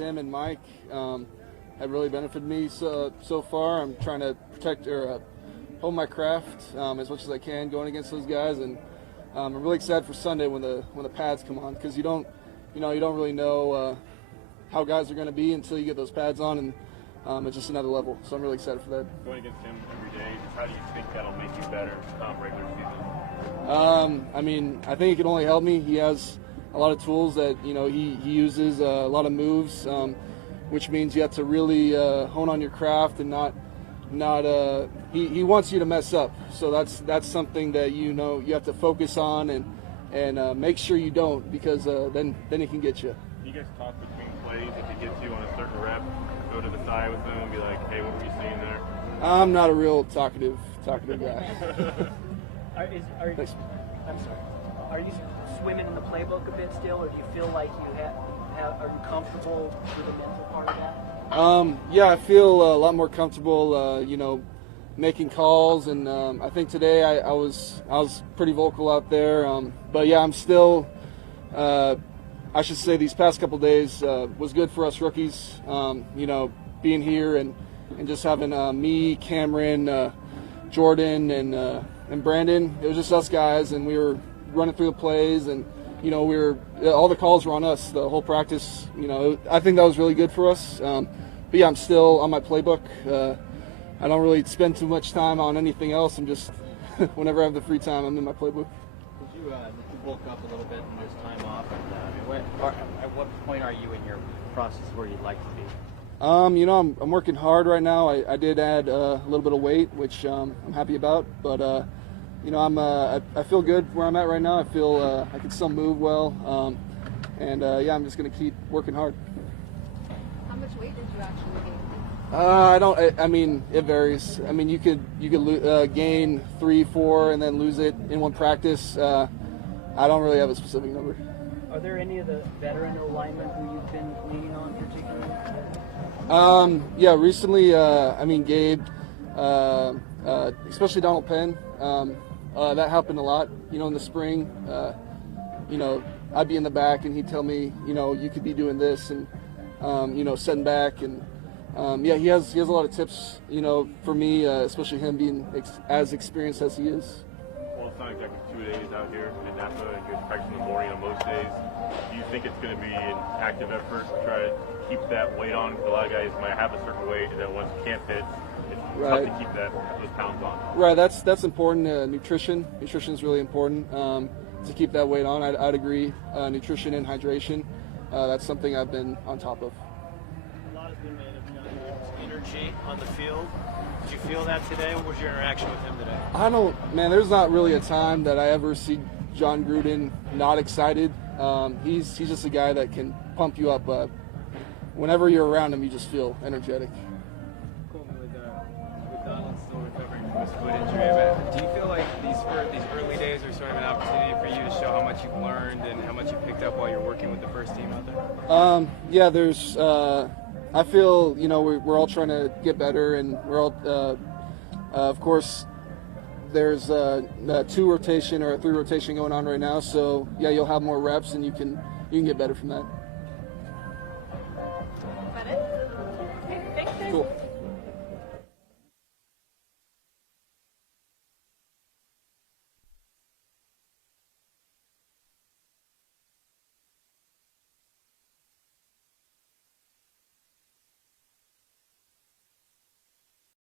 Tim and Mike have really benefited me so far. I'm trying to protect or hold my craft as much as I can going against those guys, and I'm really excited for Sunday when the pads come on, because you don't really know how guys are going to be until you get those pads on, and it's just another level. So I'm really excited for that. Going against him every day, how do you think that'll make you better regular season? I mean, I think it can only help me. He has a lot of tools that he uses, a lot of moves, which means you have to really hone on your craft and not. He wants you to mess up, so that's something that you have to focus on and make sure you don't, because then he can get you. You guys talk between plays. If he gets you on a certain rep, go to the side with him and be like, "Hey, what were you seeing there?" I'm not a real talkative guy. I'm sorry. Are you swimming in the playbook a bit still, or do you feel like you are you comfortable with the mental part of that? Yeah, I feel a lot more comfortable, making calls, and I think today I was pretty vocal out there. But yeah, I'm still. I should say these past couple days was good for us rookies. Being here and just having me, Cameron, Jordan, and Brandon. It was just us guys, and we were running through the plays, and all the calls were on us the whole practice. I think that was really good for us. But yeah, I'm still on my playbook. I don't really spend too much time on anything else. I'm just whenever I have the free time, I'm in my playbook. Did you bulk up a little bit in this time off? And, at what point are you in your process where you'd like to be? I'm working hard right now. I did add a little bit of weight, which I'm happy about. But I feel good where I'm at right now. I feel I can still move well, and I'm just gonna keep working hard. How much weight did you actually gain? I mean, it varies. I mean, you could gain 3, 4, and then lose it in one practice. I don't really have a specific number. Are there any of the veteran linemen who you've been leaning on particularly? Yeah, recently, Gabe, especially Donald Penn, that happened a lot, in the spring. I'd be in the back and he'd tell me, you could be doing this and, setting back. And, he has a lot of tips, for me, especially him being as experienced as he is. Well, it's not exactly 2 days out here in Napa, and you're practicing in the morning on most days. Do you think it's going to be an active effort to try to keep that weight on? Because a lot of guys might have a certain weight, and then once camp hits, it's tough to keep those pounds on. Right, that's important. Nutrition is really important to keep that weight on. I'd agree. Nutrition and hydration, that's something I've been on top of. A lot has been made of John Gruden's energy on the field. Did you feel that today? What was your interaction with him today? There's not really a time that I ever see John Gruden not excited. He's just a guy that can pump you up. Whenever you're around him, you just feel energetic. Colton, with Donald still recovering from his foot injury, do you feel like these early days are sort of an opportunity for you to show how much you've learned and how much you picked up while you're working with the first team out there? There's. I feel we're all trying to get better, and we're all, of course, there's a 2 rotation or a 3 rotation going on right now. So yeah, you'll have more reps, and you can get better from that. Is that it? Okay, thanks, guys. Cool.